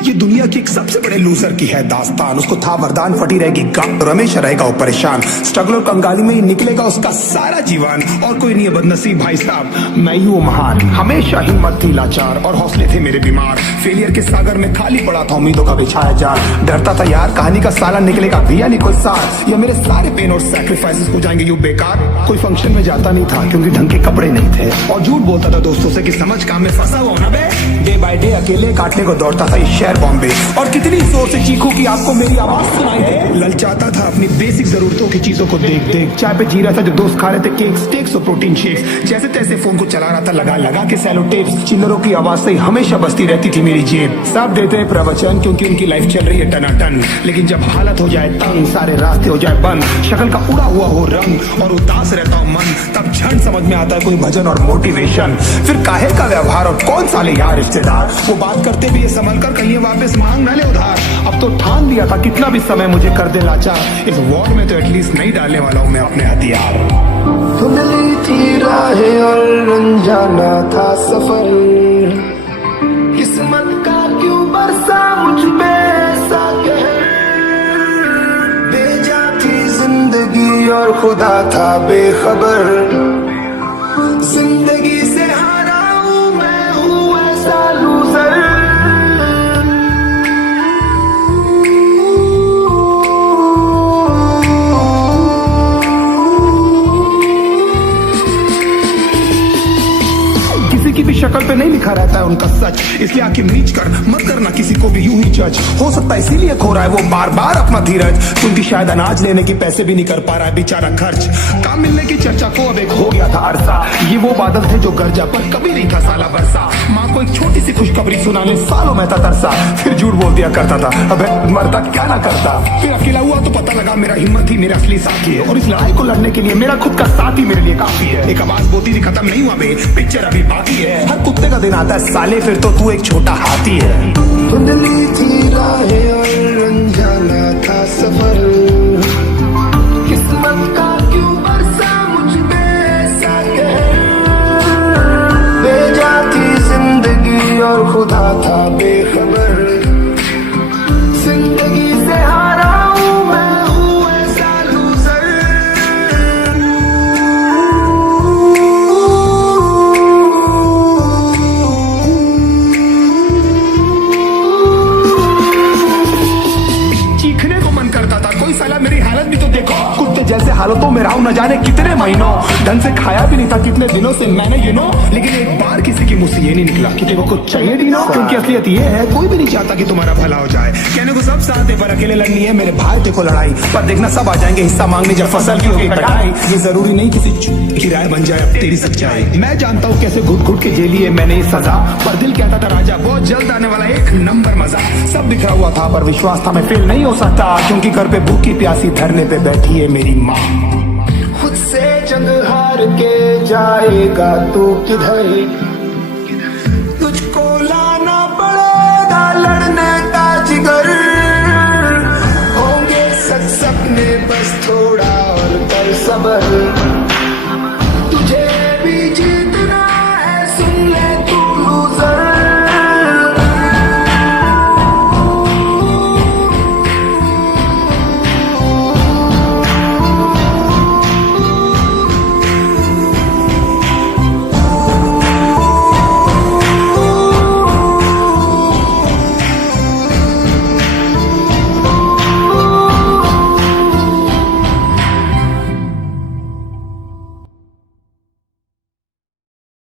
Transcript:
ये दुनिया की एक सबसे बड़े लूजर की है दास्तान। उसको था वरदान, फटी रहेगी गम तो हमेशा रहेगा वो परेशान। स्ट्रगल और कंगाली में ही निकलेगा उसका सारा जीवन। और कोई नहीं है बदनसीब भाई साहब, मैं ही वो महान। हमेशा हिम्मत थी लाचार और हौसले थे मेरे बीमार। फेलियर के सागर में खाली पड़ा था उम्मीदों का बिछाया जाल। डरता था यार कहानी का साला निकलेगा भैया नहीं कोई साथ, या मेरे सारे पेन और सैक्रिफाइसेस हो जाएंगे यूं बेकार। कोई फंक्शन में जाता नहीं था क्योंकि ढंग के कपड़े नहीं थे, और झूठ बोलता था दोस्तों से कि समझ काम में फंसा हुआ ना बे। डे बाय डे अकेले काटने को दौड़ता था ये शहर बॉम्बे, और कितनी जोर से चीखूं कि आपको मेरी आवाज सुनाई दे। ललचाता था अपनी बेसिक जरूरतों की चीजों को देख देख। चाय पे जी रहा था जो दोस्त खा रहे थे केक स्टेक्स और प्रोटीन शेक्स। जैसे तैसे फोन को चला रहा था लगा लगा के सेलो टेप्स। चिल्लरों की आवाज से हमेशा बजती रहती थी मेरी जेब। सब देते हैं प्रवचन क्योंकि उनकी लाइफ चल रही है टनाटन, लेकिन जब हालत हो जाए तंग, सारे रास्ते हो जाए बंद, शक्ल का उड़ा हुआ हो रंग और उदास रहता हूँ मन, तब क्षण समझ में आता है कोई भजन और मोटिवेशन। फिर काहे का व्यवहार और कौन साले यार रिश्तेदार, वो बात करते भी ये संभल कर कहीं वापस मांग न ले उधार। अब तो ठान लिया था कितना भी समय मुझे कर दे लाचार। इस वॉर में तो एटलीस्ट नहीं डालने वाला हूँ मैं अपने हथियार। धुंधली थी राहें और अनजाना था सफर, किस्मत का क्यों बरसा मुझ पे ऐसा कहर। बेजा थी जिंदगी और खुदा था बेखबर, जिंदगी से हारा हूँ मैं हूँ ऐसा लूजर। किसी की भी शक्ल पे नहीं लिखा रहता है उनका सच, इसलिए आंखें मीच कर मत करना किसी को भी यूं ही जज। हो सकता है इसीलिए खो रहा है वो बार बार अपना धीरज, क्योंकि शायद अनाज लेने के पैसे भी नहीं कर पा रहा है बेचारा खर्च। काम मिलने की चर्चा को अब एक हो गया था अरसा, ये वो बादल थे जो गरजा पर कभी नहीं था साला बरसा। माँ को एक छोटी सी खुशखबरी सुनाने सालों में था तरसा, फिर झूठ बोल दिया करता था अबे मरता क्या ना करता। फिर अकेला हुआ तो पता लगा मेरा हिम्मत ही मेरा असली साथी है, और इस लड़ाई को लड़ने के लिए मेरा खुद का साथ ही मेरे लिए काफी है। एक आवाज बोलती थी खत्म नहीं हुआ बे, पिक्चर अभी बाकी है। हर कुत्ते का दिन आता है साले, फिर तो तू एक छोटा हाथी है। धुंधली थी राहें और अनजाना था सफर, किस्मत का क्यों बरसा मुझ पे ऐसा कहर। बेजा थी जिंदगी और खुदा था बेखबर, जिंदगी से हारा हूँ मैं हूँ ऐसा लूजर। चीखने को मन करता था, कोई साला मेरी हालत भी तो देखो। कुत्ते जैसे हालतों में रहा हूं न जाने कितने महीनों, ढंग से खाया भी नहीं था कितने दिनों से मैंने लेकिन एक बार किसी की मुझसे ये नहीं निकला कि तेरे को कुछ चाहिए डीनो। क्योंकि असलियत ये है कोई भी नहीं चाहता कि तुम्हारा भला हो जाए। कहने को सब साथ है पर अकेले लड़नी है मेरे भाई देखो लड़ाई, पर देखना सब आ जाएंगे हिस्सा मांगने जब फसल की होगी कटाई। ये जरूरी नहीं किसी की राय बन जाए अब तेरी सच्चाई। मैं जानता हूँ कैसे घुट घुट के झेली है मैंने ये सजा, पर दिल कहता था राजा बहुत जल्द आने वाला एक नंबर मजा। सब बिखरा हुआ था पर विश्वास था मैं फेल नहीं हो सकता, क्योंकि घर पे भूखी प्यासी धरने पे बैठी है मेरी माँ। खुद से जंग हार के जाएगा तू किधर, तुझको लाना पड़ेगा लड़ने का जिगर। होंगे सच सपने बस थोड़ा और कर सबर।